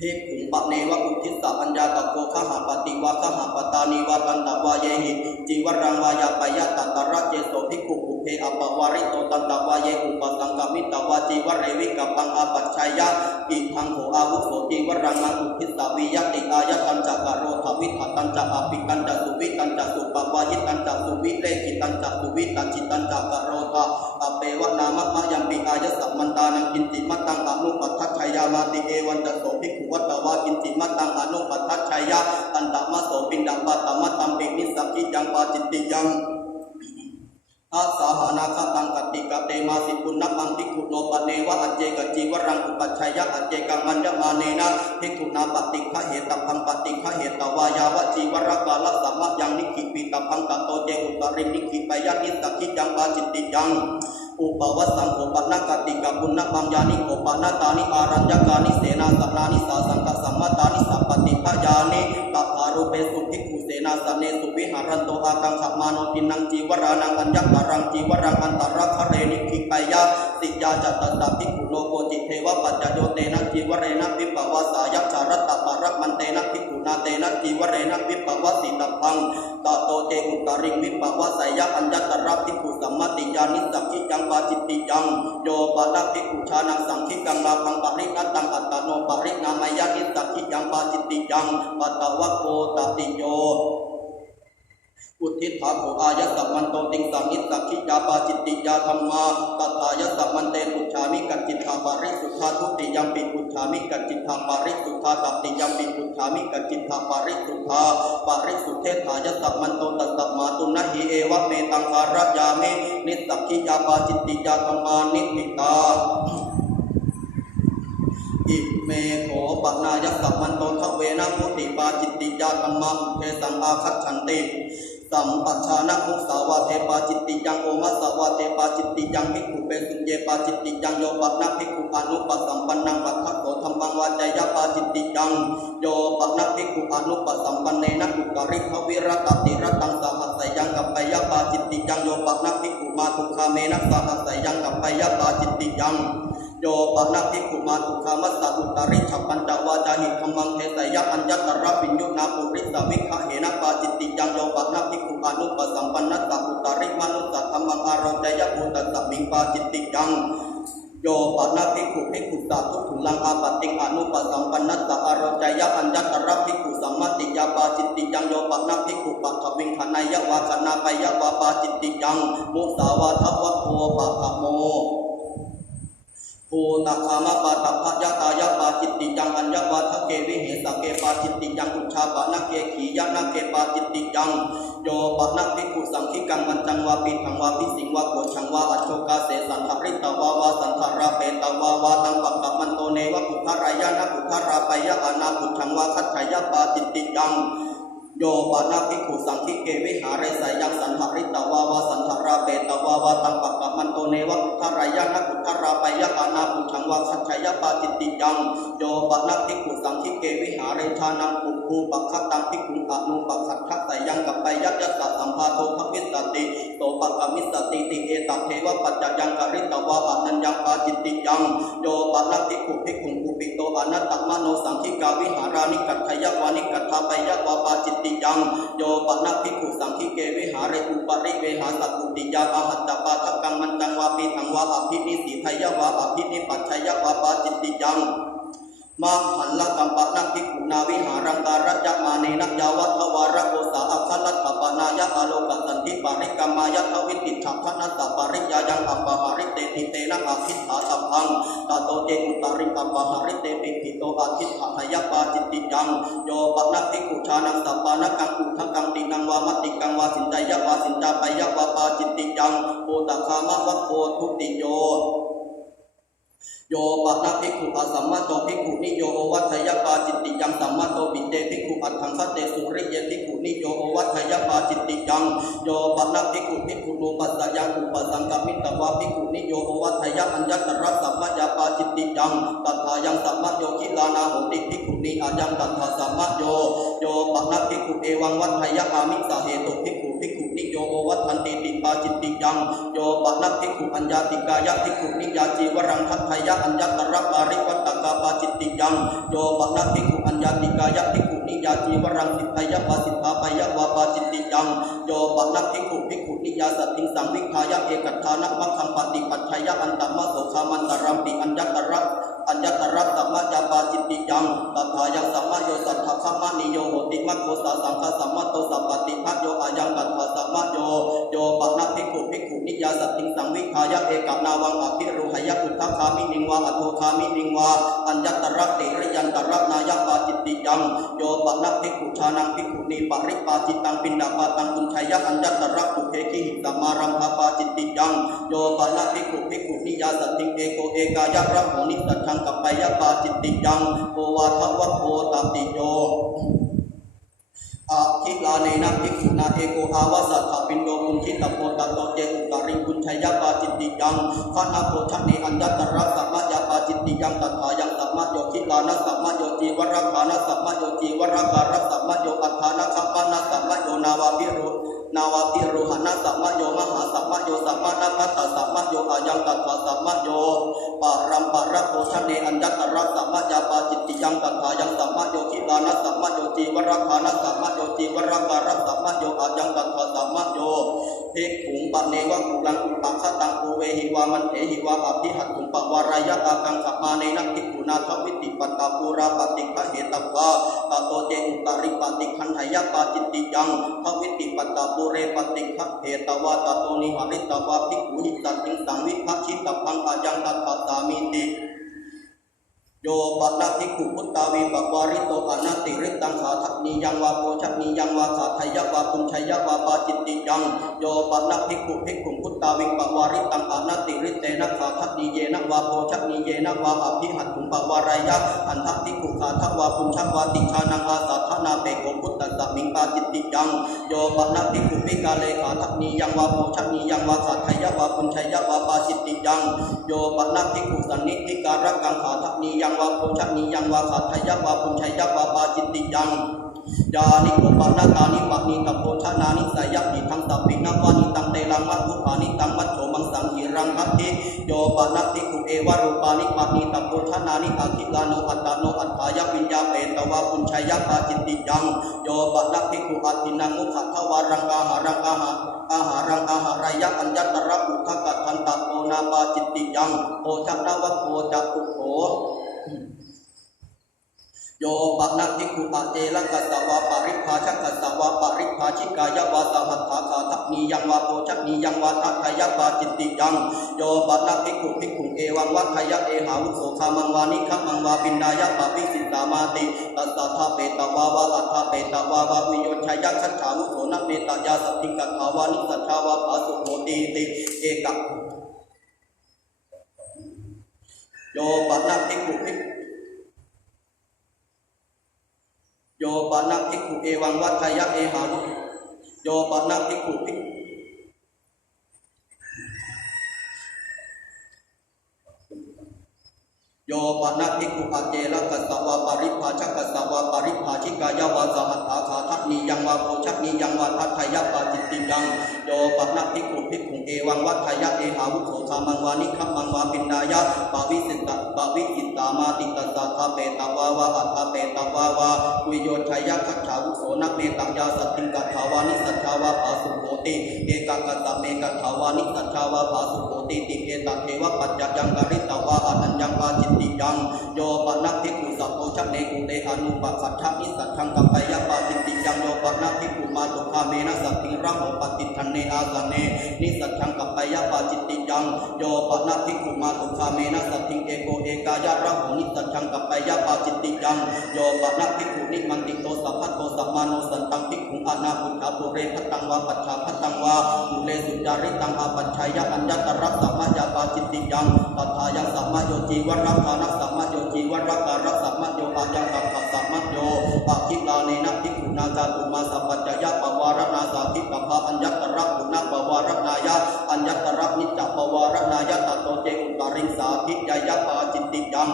ภิกขุปะเนวะอุทิสสะปัญญาตโกขหาปฏิวะขหาปตานิวะตันตวาเยหิจีวรังวายาปยะตัตระเจโสภิกขุปุเพอปวาริโตตันตวาเยอุปสังกมิตวาจีวเรวิกัปปังอาปัจชัยยะอิทังโหอาวุโสจีวรังมังอุทิสสะวิยติอายะตันจักโรทวิทัตันจักอภิกันจัสุวิตันจัสุปวายิตันจัสุวิเลกิตันจัสุวิตันจิตันจักโรทะอเปวะนามะมะยัมปิอายะสัมมันตานังกินติมัตตังอนุปัฏฐัชยามาติเอวันตโสภิกขุวัตตวากินติมัตตังอนุปัฏฐัชยะอันตมะโสปินดังปัตตมะตัมปินิสักขิยังปาจิตติยังอาสาหานาคตังกติกะเตมาสิปุณณปังภิกขุโนปะเนวะอัจเจกจีวรังอุปัชฌยะอัจเจกังมัญญมาเนนะภิกขุนาปฏิฆะเหตพังปฏิฆะเหตวายาวะจีวรกาลสัมมะยังนิขิปิตพังตโตเจอุตรินิขิปยะนิสักขิยังปาจิตติยังอุปวัสสังโอปนะกติกะปุณณปังยานิโอปนะตานิอารัญญกานิเสนาสัมนานิสาสังกสัมมตานิสัพปติฆะยานิตัพพารุเปสุภิกขุเสนาสเนสุวิหารันโตอากังขมาโนตินังจีวรานังอัญญตรังจีวรังอันตระคะเรนิขิปยะสิยาจัตตะภิกขุโลโกจิเทวปัจจโยเตนะจีวเรนะวิปวาสายะชารัตตปะระมันเตนะภิกขุนาเตนะจีวเรนะวิปวาสิตัพพังตโตเจอุตริงวิปวาสายะอัญญตระภิกขุสัมมติญาณิสักขิยังปาจิตติยังโยปะนะภิกขุชานังสังขิกังลาภังปรินัตตังอัตตโนปรินามายะนิสักขิยังปาจิตติยังปัตตวะโกตติโยอุทิศภาโภอายะสัมมันโตติงสังนิสักขิยาปาจิตติยาธัมมาตัตถายะสัมมันเตปุจฉามิกัจจิตถาปาริสุทธาทุติยัมปิปุจฉามิกัจจิตถาปาริสุทธาตัตติยัมปิปุจฉามิกัจจิตถาปาริสุทธาปาริสุเทธายะสัมมันโตตัสสะมาตุนะหิเอวะเมตังคารยามินิสักขิยาปาจิตติยาธัมมานิติตา อิเมโขปนายสัมมันโตทเวนะมุติปาจิตติยาธรรมะอุเทสังอาคัจฉันติสัมปัชชานะมุสาวาเทปาจิตติยังโอมัสสาวาเทปาจิตติยังภิกขุเปสุญเยปาจิตติยังโยปะนะภิกขุอนุปสัมปันนังปัฏฐโสธัมมังวาจายะปาจิตติยังโยปะนะภิกขุอนุปสัมปันเนนะอุกริภวิรตติรตังสหัสสยังกัปปยะปาจิตติยังโยปะนะภิกขุมาทุคาเมนะสหัสสยังกัปปยะปาจิตติยังโยปะนะภิกขุมาทุคามัสสะอุตริฉัพพัญจวาจาหิธัมมังเทสยะอัญญตระปิญญุนาปุริสวิขะเหนะปาจิตติยังโยปะนะภิกขุอนุปสัมปันนัสสะอุตริมนุสสะธัมมังอารจยะอุตตะมิงปาจิตติยังโยปะนะภิกขุสาธุถุลังอาปติอนุปสัมปันนัสสะอารจยะอัญญตระภิกขุสัมมติยาปาจิตติยังโยปะนะภิกขุปัทวิงขณายะวาคณาปยะวาปาจิตติยังมุสาวาทวะโภปะคะโมภูตคามปาตพยตายาปาจิตติยังอัญญวาทเกวิเหสเกปาจิตติยังอุชาปะนะเกขียะนะเกปาจิตติยังโยปะนะภิกขุสังขิกังมันจังวาปิทังวาปิสิงวาโกชังวาอโชกาเสสันทริตวาวาสันทราเปตวาวาตังปัปปะมันโตเนวะพุทธรายะนะพุทธราปยะอานาพุทธังวาคัจฉยะปาจิตติยังโยปะนะภิกขุสังขิเกวิหาเรสยังสันทริตวาวาสันทราเปตวาวาตังปัปปะมันโตเนวะพุทธรายะนะพุทธราปยะอานาพุทธังวาคัจฉยะปาจิตติยังโยปะนะภิกขุสังขิเกวิหาเรชานังปุภูปัคคตังภิกขุอนุปัคคัตถะสยังกัปปยะยัสสะสัมภาโทภวิสสติโตปะกะมิสสติติเอตัเทวะปัจจยังกริตวาอนัญญังปาจิตติยังโยปะนะภิกขุอุปิโตอนัตตมโนสังขิกาวิหารานิกัตถยะวานิกัตถาปยะวาปาจิตติยังโยปะนะภิกขุสังขิเกวิหาเรอุปริเวหาสัพพุติยาอาหัตตปาทกังมันจังวาปีทังวาอภินิสิทยะวาอภินิปัจฉยะวาปาจิตติยังมาหันละกัมปะนะภิกขุนาวิหารังการัจจมาเนนะยาวัฏวาระโกสาอัคคัลลัตถปนายะอโลกัสสันติปาริกัมมายะทวิติฉัพพนัสสะปริยายังอัปปะหาริเตติเตนะอาคิฏฐาสัพพังตโตเจอุตริอัปปะหาริเตปิภิโตอาคิฏฐาหยปาจิตติยังโยปะนะภิกขุชานังสัปปานะกังอุทกังตินังวามติกังวาสินใจยะวาสินจาปยะวาปาจิตติยังโพตคามะวะโพทุติโยโยปะนะภิกขุอสัมมาโตภิกขุนิโยโอวัฏยปาจิตติยังสัมมาโตปิเตภิกขุอัตถังคัตเตสุริเยภิกขุนิโยโอวัฏยปาจิตติยังโยปะนะภิกขุรูปัสสะยังอุปสังกมิตวาภิกขุนิโยโอวัฏยอัญญตระสัมมายาปาจิตติยังตัทธายังสัมมาโยคิลานาโหติภิกขุนิอายังตัทธาสัมมาโยโยปะนะภิกขุเอวังวัฏยอามิสาเหตุภิกขุนิโยโอวัฏันติติปาจิตติยังโยปะนะภิกขุอัญญาติกายะภิกขุนิยาจีวรังทัตถยะอัญญตระปาริวัตตกาปาจิตติยังโยปะนะภิกขุอัญญาติกายะภิกขุนิยาจีวรังสิทธยะปาสิทธาปยะวาปาจิตติยังโยปะนะภิกขุนิยาสัตติงสังวิขายะเอกัตถานะมัคคังปฏิปัฏฐยะอันตมะโสคามันตรัมปิอัญญตระสัมมาจาปาจิตติยังตัทธายังสัมมาโยสัทธคัมมานิโยโหติมัคโคสาสังฆสัมมาโตสัพปติภะโยอายังตัทธาสัมมาโยปะนะภิกขุนิยาสัตติงสังวิขายะเอกนาวังอภิรุหยะอุทธคามินิงวาอโทคามินิงวาอัญญตระติริยันตระนายะปาจิตติยังโยปะนะภิกขุชานังภิกขุนีปริปาจิตังปินดาปาตังกุญชัยยะอัญญตระปุเพคิหิตมารัมภปาจิตติยังโยปะนะภิกขุนิยาสัตติงเอโกเอกายะระโหนิสัจฉังกัปปยะปาจิตติยังโอวาทวะโพตติโยอาคิลาเนนะภิกขุนาเอโกอาวาสัทธปินโดมุขิตโพตโตเจอุตริกุญชัยยะปาจิตติยังคณะโพชเนอัญญตระสัมมายาปาจิตติยังตัทธายังสัมมาโยคิลานะสัมมาโยจีวรคานะสัมมาโยจีวรการะสัมมาโยอัฏฐานะคัปปะนะสัมมาโยนาวาภิรุหนะสัมมาโยมหาสัมมาโยสัมมานะคัตตะสัมมาโยอายังตัทธาสัมมาโยปารัมปะระโพชเนอัญญตระสัมมายาปาจิตติยังตัทธายังสัมมาโยคิลานะสัมมาโยจีวรคานะสัมมาโยจีวรการะสัมมาโยอายังตัทธาสัมมาโยภิกขุปะเนวะกุลังอุปะคตังโอเวหิวามันเถหิวาอภิหัตถุปวารายะอากังขมาเนนะภิกขุนาทวิติปัตตาปูราปฏิฆะเหตวะตโตเจอุตริปฏิคันหยปาจิตติยังทวิติปัตตาปูเรปฏิฆะเหตวะตโตนิหริตวะภิกขุหิสัตติงสังวิภัชชิตพังอายังตัทธาสามิติ โยปะนะภิกขุพุทธาวิปวาริโตอนัตติริตังขาทักนียังวาโพชักนียังวาขาทายะวาปุญชัยะวาปาจิตติยังโยปะนะภิกขุพุทธาวิปวาริตังอนัตติริเตนะขาทักนีเยนะวาโพชักนีเยนะวาอภิหัตถุปวารายะอันทะภิกขุขาทวาปุญชักวาติชานังอาสาทนาเปโกพุทธัสสะมิงปาจิตติยังโยปะนะภิกขุภิกาเลขาทักนียังวาโพชักนียังวาขาทายะวาปุญชัยะวาปาจิตติยังโยปะนะภิกขุสันนิธิการกังขาทักนียังวาโพชักนียังวาขาทายะวาปุญชัยะวาปาจิตติยังยานิโกปะนะตานิปะนิตะโพชนานิสยะนิทังสัพพินาวานิตังเตลังมัตถุปานิตังมัจโฉมังสังหิรังคัตติโยปะนะภิกขุเอวะรูปานิปะนิตะโพชนานิอาคิลาโนอัตตโนอัตถายะวิญญาเปตวาปุญชัยะปาจิตติยังโยปะนะภิกขุอัตถินังมุขะทวารังกาหารังกาหาอาหารังอาหารายะอัญญตระอุทกัตทันตะโพนาปาจิตติยังโพชักนวะโพจักขุโขโยปะนะภิกขุอาเจละกัสสวะปริภาชกัสสวะปริภาชิกายะวาสหัตถาคาทักนียังวาโพชักนียังวาทัตถายะปาจิตติยังโยปะนะภิกขุเอวังวัฏทายะเอหาวุโสคามังวานิคัมมังวาปินดายะปะวิสิตามาติตัสสะทาเปตวาวาอัฏฐาเปตวาวาวิโยชัยยะคัจฉาวุโสนะเมตยาสัพพิกัตถาวานิสัทธาวาภาสุโหติติเอกะโยปะนะภิกขุโยปะนะภิกขุเอวังวัฏทายะเอหาวุโยปะนะภิกขุโยปะนะภิกขุอาเจละกัสสวะปริภาชกัสสวะปริภาชิกายะวาสหัตถาคาทักนียังวาโพชักนียังวาทัตถายะปาจิตติยังโยปะนะภิกขุเอวังวัฏทายะเอหาวุโสคามังวานิคัมมังวาปินดายะปาวิสิตามาติตัสสะทาเปตวาวาอัฏฐาเปตวาวาวิโยชัยยะคัจฉาวุโสนะเมตยาสัพพิกัตถาวานิสัทธาวาภาสุโหติเอกกัตตะเมกัตถาวานิสัทธาวาภาสุโหติติเอตเทวปัจจยังกริตวาอนัญญังปาจิตติยังโยปะนะภิกขุสัพโพชักเนกุเตอนุปสัทธะนิสัทธังกัปปยะปาจิตติยังโยปะนะภิกขุมาตุคาเมนะสัพพิรังโหปฏิทันเนอาสเนนิสัทธังกัปปยะปาจิตติยังโยปะนะภิกขุมาตุคาเมนะสัพพิเอโกเอกายะระโหนิสัทธังกัปปยะปาจิตติยังโยปะนะภิกขุนิมันติโตสัพพโตสัมมาโนสันตังภิกขุอานาพุทธาปุเรพัตตังวาปัจฉาพัตตังวามุเลสุจาริตังอาปัจฉัยยะอัญญตระสัมมายาปาจิตติยังปัฏฐายังสัมมาโยจีวรักขานะสัมมาโยจีวรักการะสัมมาโยอายังกัปปะสัมมาโยปะคิลาเนนะภิกขุนาจาตุมาสัพพัจจยะปวารณาสาภิกขะอัญญตระกุณปวารณายะอัญญตระนิจจปวารณายะตโตเจอุตริงสาภิยยะปาจิตติยัง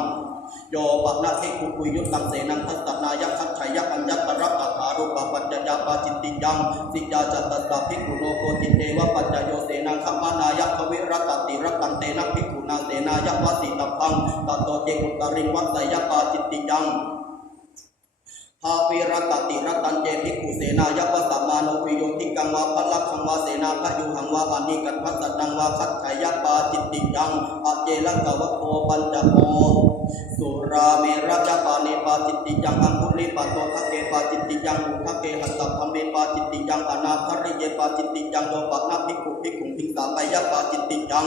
โยปะนะภิกขุปุยุตังเสนังทัสสนายะคัจฉายะอัญญตระอัฏฐารูปปัจจยะปาจิตติยังสิยาจัตตสะภิกขุโลโกจิตเตวะปัจจโยเสนังคัมมานายะภวิรัตติรัตันเตนะภิกขุนาเสนายะวสิตัพพังตโตเจอุตริงวัสยะปาจิตติยังภาวิรัตติรัตันเจภิกขุเสนายะวะสัมมาโนวิโยติกังวะพลักขังวะเสนาพยุหังวะอานิกัตถัสสนังวะคัจฉายะปาจิตติยังอเจละกะวะโพปัญจโมสุราเมรจปาเนปาจิตติยังอังคุลิปะโตทะเกปาจิตติยังอุทะเกหัสสะพะเมปาจิตติยังอนาภริเยปาจิตติยังโยปะนะภิกขุภิงสาปยะปาจิตติยัง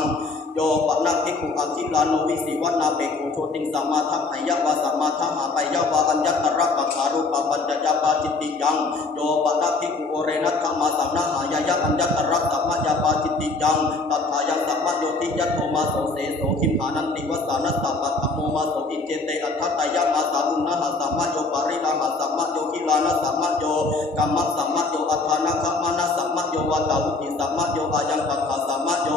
โยปะนะภิกขุอคิลาโนวิสิวัณนาเปโกโชติงสัมมาทัพพยะวาสัมมาทัหาปยะวาอัญญตระปัฏฐารูปปัจจยปาจิตติยังโยปะนะภิกขุโอเรนัตถมาสังนาหายะอัญญตระสัมมายปาจิตติยังตัทธายังสัมมโยติยัตโทมาโสเสโสขิมหานันติวสานัสสะปัตตโมมาโสอิเจเตอัฏฐตยะมาสาอุณนะหะสัมมโยปริณาหะสัมมโยกิลานะสัมมโยกัมมะสัมมโยอัฏฐานะคัมมนะสัมมโยวาตาวุติสัมมโยอายังตัทธาสัมมโย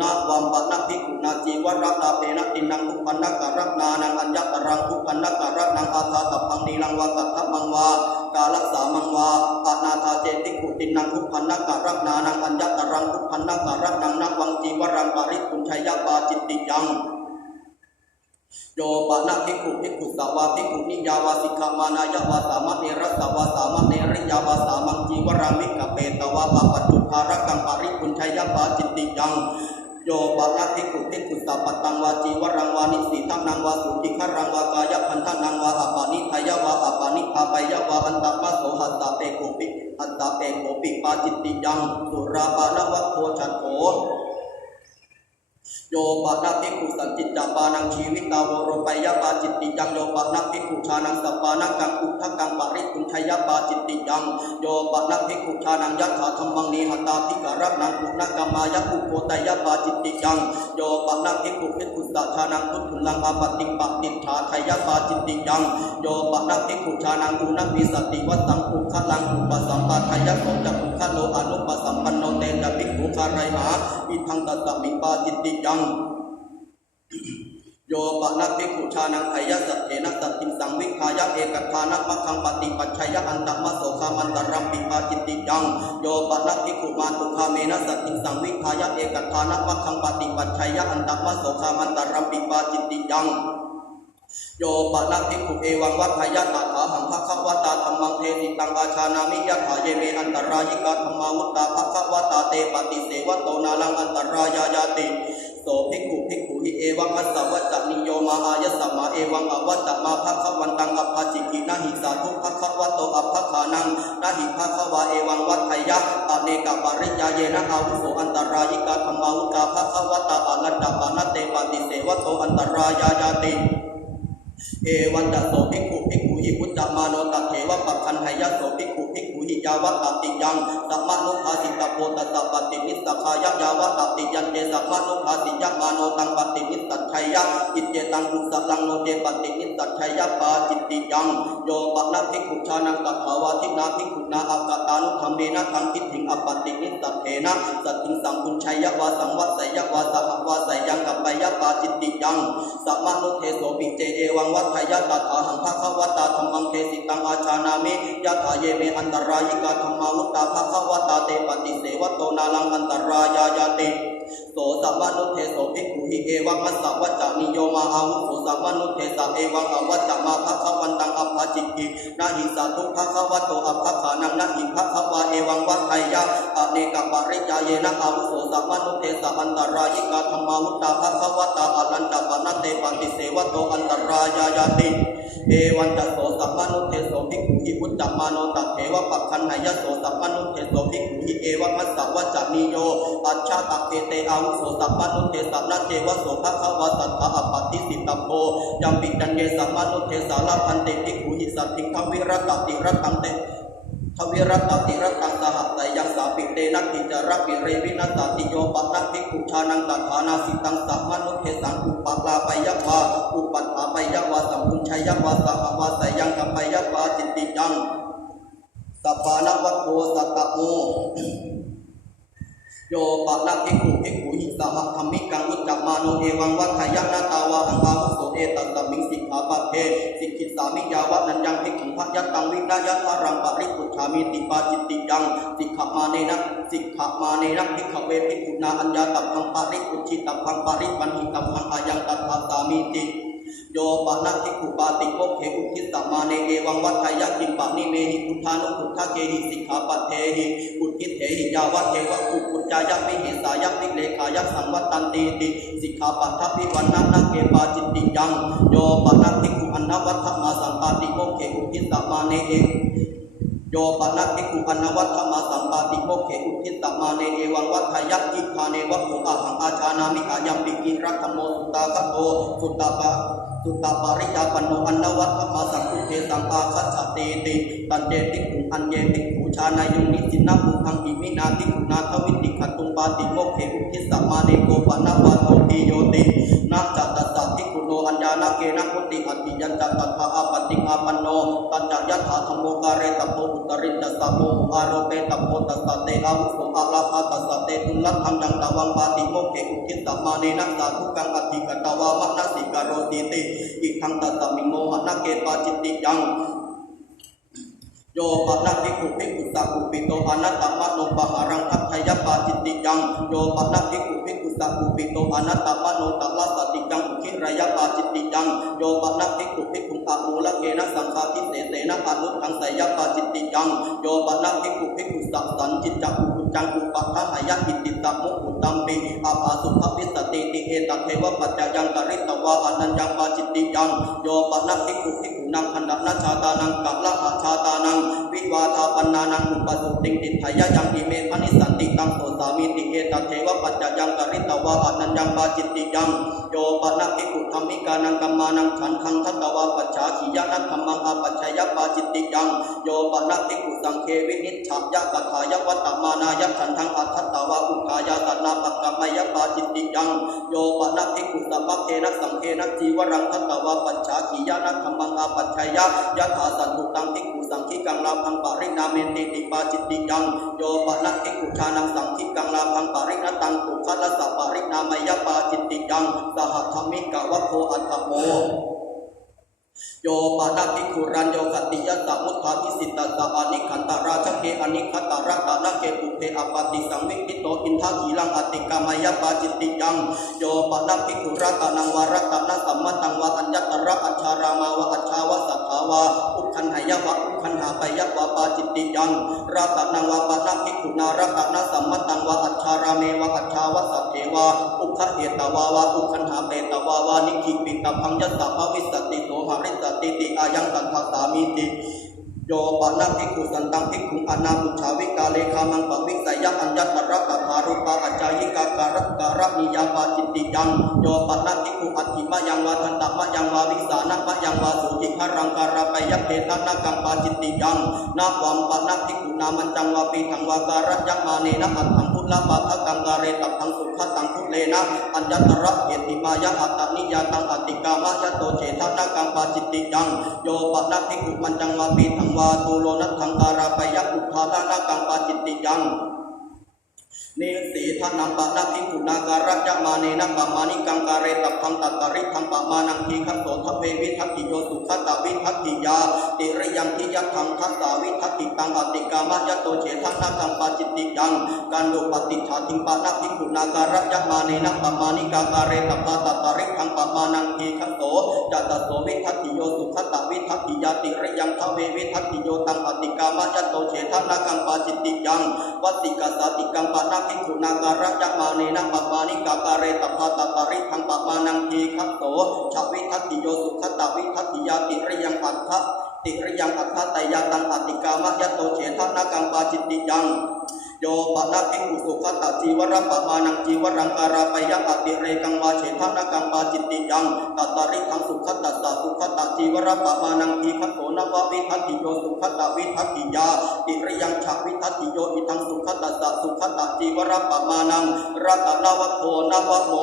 นะวัมปะนะภิกขุนาจีวรัตนาเปนะตินังทุพันนการะนานังอัญญตรังทุพันนการะนังอาทาตัพพังนีลังวากัตถมังวากาลัสสามังวาอานาธาเจติกุตินังทุพันนการะนานังอัญญตรังทุพันนการะนังนัวังจีวรังปริปุญชัยยะปาจิตติยังโยปะนะภิกขุสาวาภิกขุนิยาวาสิกขามานายาวาสามะเนรสาวาสามะเนริยาวาสามังจีวรามิกเปตวาปปัจจุภารกังปริปุญชัยยะปาจิตติยังโยปะนะภิกขุสัพพตังวาจีวรังวานิสีทังนังวาสุติฆรังวากายพันธนังวาอปานิทายะวาอปานิภาปยะวาอันตปะโสหัสสะเปโกปิอัตตะเปโกปิปาจิตติยังสุราปานวะโคชันโขโ โยปะนาภิกขุสันจิตจปานังชีวิตาวโรปยปาจิตติยังโยปะนาภิกขุชานังสปานังกังอุทธกังปริคุชัยปาจิตติยังโยปะนาภิกขุชานังยัตถาธรรมังนิหัตตาธิการนังอุณกรรมายะอุโกตยปาจิตติยังโยปะนาภิกขุภิกขุสัชานังพุทธุลังอาปติปติฐาทยปาจิตติยังโยปะนาภิกขุชานังอุณวิสติวัตตังอุคลังอุปสัมปทายะโสจักขุขโลอนุปสัมปันโนเตจะภิกขุคารายหาอิทังตัสสมิปาจิตติยังโยปะนักภิกขุชานังไอยสัตเถนะสัตติสังวิคายะเอกทานะมัคคังปฏิปัจฉัยะอันตมะโสคามันตรัมปิปาจิตติยังโยปะนักภิกขุมาตุคาเมนะสัตติสังวิคายะเอกทานะมัคคังปฏิปัจฉัยะอันตมะโสคามันตรัมปิปาจิตติยังโยปะนักภิกขุเอวังวัฏายะตถาหังภคะวตาธัมมังเทสิตังอาชานามิยะถาเยเมอันตรายิกาธัมมาวุตตาภคะวตาเตปฏิเสวะโตนาลังอันตรายายาติโสภิกขุภิกขุหิเอวังมัสสะวัจจนิโยมาอายะสัมมาเอวังอวัจจะมาภคะวันตังอัปปจิกินะหิสาธุภคะวะโตอัปปคานังนะหิภคะวะเอวังวัฏายะอเนกปริยาเยนะอาวุโสอันตรายิกาธัมมาวุตตาภคะวตาอนันตปานะเตปฏิเสวะโตอันตรายายาติเอวันตโสภิกขุภิกขุหิพุทธมาโนตเถวะปัคคันหายะโสภิกขุภิกขุหิยาวะตติยังสัมมานุภาสิตโพตตะปฏินิสสคายะยาวะตติยันเตสัมมานุภาสิยะมาโนตังปฏินิสสัจชัยยะอิเจตังกุสลังโนเตปฏินิสสัจชัยยะปาจิตติยังโยปะนะภิกขุชานังตัทาวาทินาภิกขุนาอักตานุธรรมเมนะทังคิถิงอปฏินิสสัจเถนะสัตถิงสังคุญชัยยะวาสังวัสสยะวาสหวาสยังกัปปยะปาจิตติยังสัมมานุเทโสปิเจเอวังวัฏทายะตถาหังภคะวตาธัมมังเทสิตังอาชานามิยะถาเยเมอันตรายิกาธัมมาวุตตาภคะวตาเตปฏิเสวะโตนาลังอันตรายายาติโสสัมมานุเทโสภิกขุหิเอวังมัสสะวัจจนิโยมาอาวุโสสัมมานุเทสะเอวังอวัจจะมาภคะวันตังอัปปจิกินะหิสาธุภคะวะโตอัปปคานังนะหิภคะวะเอวังวัฏทายะอเนกปริยาเยนะอาวุโสสัมมานุเทสะอันตรายิกาธัมมาวุตตาภคะวตาอนันตปานะเตปฏิเสวะโตอันตรายายาติเอวันตโสสัมมานุเทโสภิกขุหิพุทธมาโนตเถวะปัคคันหายะโสสัมมานุเทโสภิกขุหิเอวังมัสสะวัจจนิโยปัจฉาตเกเตอาวุโสสัมมานุเทสะนะเจวะโสภคะวะสัทธะอปปติสิตโพยัมปิจันเยสัมมานุเทสาลาพันเตภิกขุหิสัตถิงทวิรัตติรัตตังเตทวิรัตติรัตตังสหัสไตยังสาปิเตนะกิจาระปิเรวินัสสติโยปะนะภิกขุชานังตัทานาสิตังสัมมานุเทสังอุปลาปยะวาอุปัฏฐาปยะวาสัมพุญชัยวาสหวาสยังกัปปยะวาจิตติยังสัพพานะวัตโตสัตตะโมโยปะนะภิกขุภิกขุหิสหธรรมิกังอุจจมาโนเอวังวัฏทายะนาตาวาหังอาวุโสเอตัสสมิงสิกขาปัฏเทสิกขิสามิยาวะนันยังภิกขุภยัตตังวินายะทารังปริปุชามิติปาจิตติยังสิกขมาเนนะสิกขมาเนนะภิกขเวภิกขุนาอัญญาตัพพังปริปุชิตัพพังปริปันหิตัพพังอายังตัทธาสามิติโยปะนะภิกขุปาติโกเขอุทิสัมมาเนเอวังวัฏทายะกิมปะนิเมหิพุทธานุพุทธเกหิสิกขาปัฏเทหิอุทิเถหิยาวะเทวะอุปุจจายะวิหิสายะวิเลขายะสังวัตตันติติสิกขาปัฏฐภิวันนะนะเกปาจิตติยังโยปะนะภิกขุอันนวัฏฐมาสัมปาติโกเขอุทิสัมมาเนเอโยปะนะภิกขุอันนวัฏฐมาสัมปาติโกเขอุทิสัมมาเนเอวังวัฏทายะอิทาเนวะโขอะหังอาชานามิอายัมปิกิรัตถโมสุตตาคะโตสุตตาปริยาปันโนอันนวัฏฐมาสังคุเทสังอาคัจฉติติตันเจภิกขุอันเยภิกขุชานายุนิจินนะภูคังอิมินาติกุณาทวิติขัตตุปาติโมเขอุทิสัมมาเนโกปะนะวะโตปิโยตินะจัตตตภิกขุโนอัญญานาเกนะพุติอัตติยันจัตตะอาปติอาปันโนตัจจะยะถาธัมโมกาเรตโพอุตริตัสสะโมอารโปตโพตัสสะเตอาวุโสอาลาภาตัสสะเตตุลัตถังยังตวังปาติโมเขอุทิสัมมาเนนะสาธุกังอธิกตวามะนะสิกโรติติอิทังตัสสมิโมหะนะเกปาจิตติยังโยปะนะภิกขุภิกขุสักขุปิโตอนัตตมะโนปะหารังคัตถยปาจิตติยังโยปะนะภิกขุภิกขุสักขุปิโตอนัตตมะโนตัลลัสสติยังอุคิรยปาจิตติยังโยปะนะภิกขุภิกขุอะมูละเกนะสังฆาทิเสเสนะอนุทังสยปาจิตติยังโยปะนะภิกขุภิกขุสักสันจิตจักขุจังอุปะทะหายะอิติตะมุอุตัมปิอาภาสุภวิสติติเอตัเทวะปัจจยังกริตวะอนัญญังปาจิตติยังโยปะนะภิกขุภิกขุ นังพันดนาชาตานังกัลละหาชาตานังวิวาทาปันนานังอุปสุติงติทายะยังอิเมอนิสันติตังโสสามิติเอตเทวปัจจยังกริตวะอนัญญังปาจิตติยังโยปนะภิกขุธรรมิกานังกัมมานังฉันทังทัตตวะปัจฉาขียะนัตถัมมังอาปัจฉยปาจิตติยังโยปนะภิกขุสังเควินิจฉายะกัทายะวัตตมานายะฉันทังอัตถัตตวะอุทายะสัตนาปักกะมยปาจิตติยังโยปนะภิกขุสัพพะเกนะสังเคนะจีวรังทัตตวะปัจฉาขียะนัตถัมมังอาปัจฉยยะถาสันตุตังภิกขุสังขิกังลาภังปรินาเมติติปาจิตติยังโยปนะภิกขุชานังสังขิกังลาภังปริณตังปุคละสัพปรินามยปาจิตติยังสหธรรมิกวะโคอัตถโมโยปะนะภิกขุรันโยคติยะสมุทธาภิสิตตะสะอานิขันตราชเกอนิขัตตระตะนะเกปุเพอปติสังวิปิโตอินทาขีลังอติกามยปาจิตติยังโยปะนะภิกขุรัตนังวารัตนะสัมมตังวะอัญญตระอัจฉารามาวะอัจฉาวะสัทธาวะอุคันหยวะอุคันหาปยะวะปาจิตติยังรัตนังวะปะนะภิกขุนารัตนะสัมมตังวะอัจฉารามวะอัจฉาวะสัทเทวะอุคเหตวาวะอุคันหาเปตวาวะนิขิปิตพังยัสสะภวิสติโสหะริสติติอายังตันทสามิติโยปะนะภิกขุสันตังภิกขุอนามุชาวิกาเลขามังปวิสัยอัญญตระกถารุปะอัจจายิกาการะการะนิยาปาจิตติยังโยปะนะภิกขุอัตถิมะยังวาทันตมะยังวาวิสานะมะยังวาสุจิคารังการะปยะเพตนะกังปาจิตติยังนาวัมปะนะภิกขุนามันจังวาปีทังวาการะยัมมาเนนะอัตถังพุทธปะทะกังการะตัพทังสุขตังพุเลนะอัญญตระเอติมายะอัตตนิยาตังอติกามะยะโตเฉทนะกังปาจิตติยังโยปะนะภิกขุมันจังวาปีทังวาตุโลนัตถังการะปยะอุทานะกังปาจิตติยังนิสีทานังปะนะภิกขุนาการะยะมาเนนะปะมานิกังการะตัพทังตัตตริทังปะมานังทีขัสโสทเววิทัตติโยสุขตะวิทัตติยาติริยังทิยะทังทัสสาวิทัตติตังอติกามะยะโตเฉทนะกังปาจิตติยังกันโดปฏิฐาติงปะนะภิกขุนาการะยะมาเนนะปะมานิกังการะตัพตัตตริทังปะมานังทีขัสโสจัตตโสวิทัตติโยสุขตะวิทัตติยาติริยังทเววิทัตติโยตังอติกามะยะโตเฉทนะกังปาจิตติยังวัตติกัสสติกังปะนะภิกขุนาการะยะมาเนนะปะมานิกังการะตัพตัตตริทังปะมานังทีขัสโสชวิทัตติโยสุขตะวิทัตติยาติริยังอัตถะติริยังอัตถะตยาตังอติกามะยะโตเฉทนะกังปาจิตติยังโยปะนะภิกขุสุขตะจีวรปะมานังจีวรังการะปยะอติเรกังวาเฉทนะกังปาจิตติยังตัตตริทังสุขตะสะสุขตะจีวรปะมานังทีขัสโสนววิทัตติโยสุขตะวิทัตติยาติริยังฉะวิทัตติโยอิทังสุขตะสะสุขตะจีวรปะมานังรัตนวโคนวโม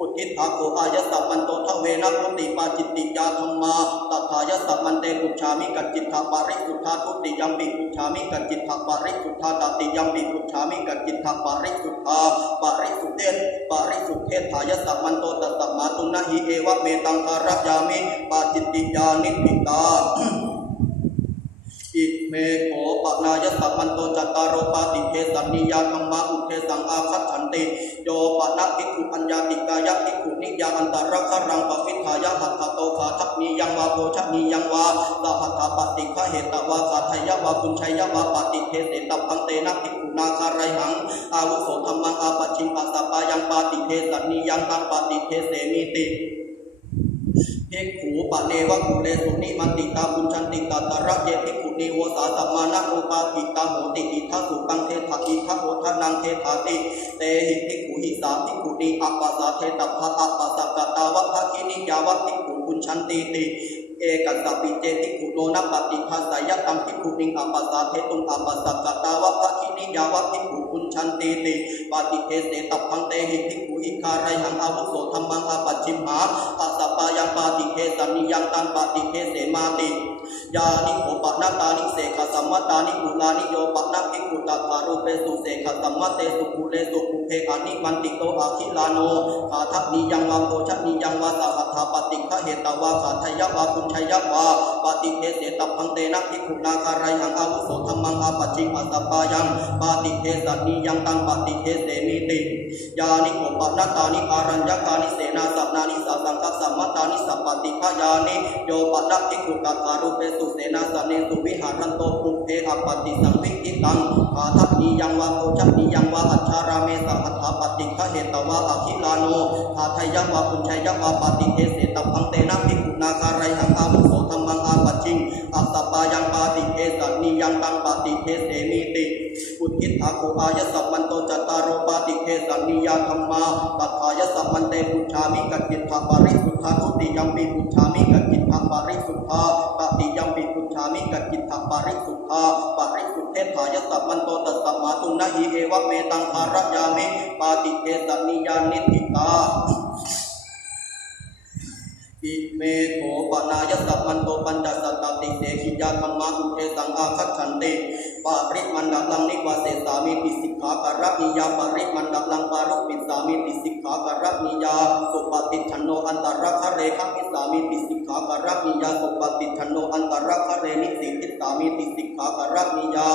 อุทิศาโกอายสัพมันโตทเวนะพุติปาจิตติยาธรรมาตถายสัพมันเตปุชามิกัจจิตถปาริสุทธาทุติยัมปิปุชามิกัจจิตถปาริสุทธาตติยัมปิปุชามิกัจจิตถปาริสุทธาปาริสุเทศปาริสุเทศทายสัพมันโตตัสสะมาตุนะหิเอวะเมตังคารยามิปาจิตติยานิพิตาอิเมโขปะนายสัพมันโตจัตตารโรปาติเทสันนิยาธรรมะอุเทสังอาคัจฉันติโยปะนะภิกขุปัญญาติกายะภิกขุนิยาอันตระครังปวิทายะหัตถโตขาทักนิยังวาโภชนิยังวาสหัตถปฏิฆะเหตวาขาทายะวาปุญชัยวาปฏิเทเสตัพพังเตนะภิกขุนาคารายหังอาวุโสธรรมังอาปัจฉิมปัสสปายังปฏิเทสันนิยังตังปฏิเทเสมิติภิกขุปะเนวะกุเลสุนิมันติตาปุญชันติตาตระเยภิกขุนิโวสาสัมมานะโอปาติตาโหติอิทัสสุตังเทถะอิทัโหทนังเทถาติเตหิภิกขุหิสาภิกขุนิอัปปะสาเทตัพพะอัปปะสะกตาวะภคินิยาวะภิกขุปุญชันติติเอกัสสะปิเจภิกขุโนนะปฏิภาสายะตังภิกขุนิอัปปะสาเทตุงอัปปะสะกตาวะภคินิยาวะภิกขุปุญชันติติปฏิเทเสตัพพังเตหิภิกขุหิคารายหังอาวุโสธัมมังอาปัจฉิมหาปัสสปายังปฏิเทสันนิยังตังปฏิเทเสมาติยานิโอปะนะตานิเสขสัมมตานิกุลานิโยปะนะภิกขุตัทารุเปสุเสขสัมมเตสุกุเลสุกุเพอานิมันติโตอาคิลาโนขาทักนิยังวาโภชนิยังวาสหัตถปฏิฆะเหตวาขาทายะวาปุญชัยวาปฏิเทเสตัพพังเตนะภิกขุนาคารายหังอาวุโสธัมมังอาปัจฉิมปัสสปายังปฏิเทสันนิยังตังปฏิเทเสมิติยานิโอปะนะตานิอารัญญกานิเสนาสัพนานิสัพสังฆสัมมตานิสัพปฏิฆะยานิโยปะนะภิกขุตัทารุ เปสุเสนาสเนสุวิหารันโตปุเพอปติสังวิกิตังอาทัพนิยังวะโอชัพนิยังวะอัจฉาราเมสะอัฏฐาปฏิฆะเหตวะอคิลาโนอาทัยยะวะปุญชัยยะวะปฏิเทเสตพังเตนะภิกขุนาคาไรหังอาวุโสธัมมังอาปัจฉิงอัตตปายังปฏิเทสันนิยังตังปฏิเทเสมิติอุทิศอาโคอายสัพมันโตจัตตารโรปฏิเทสันนิยาธัมมาตัทธายสัพมันเตปุชฌามิกัจจิตถปาริสุทธาทุติยัมปิปุชฌามิกัจจิตถปาริสุทธาตติยัมปิปุชฌามิกัจจิตถปาริสุทธาปาริสุทเทถายสัพมันโตตัสสะมาตุนะหิเอวะเมตังภารยามิปฏิเทสันนิยานิธิตาอิเมโขปนายสัพมันโตปัญจสัตตติเสขิยาธรรมะอุเทสังอาคัจฉันติปาริมันดาลังนิวาเสสามิติสิกขาการนิยาปาริมันดาลังปารุปิสามิติสิกขาการนิยาสุปฏิชันโนอันตรคะเรขัมิสามิติสิกขาการนิยาสุปฏิชันโนอันตรคะเรนิสิกิสามิติสิกขาการนิยา